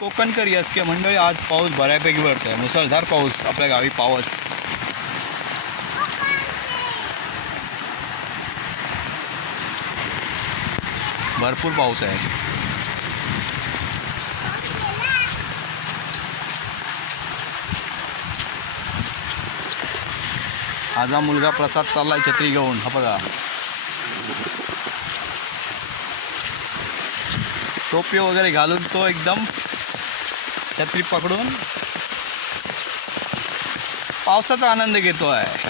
कोकणकर S के मंडळी आज पाऊस बऱ्यापैकी पडतोय आहे मुसळधार पाऊस आपल्या गावी पाऊस भरपूर पाऊस आहे. आज हा मुलगा प्रसाद चाललाय छत्री घेऊन. हा बघा. टोपी वगैरे घालून तो एकदम छत्री पकडून पावसाचा आनंद घेतो आहे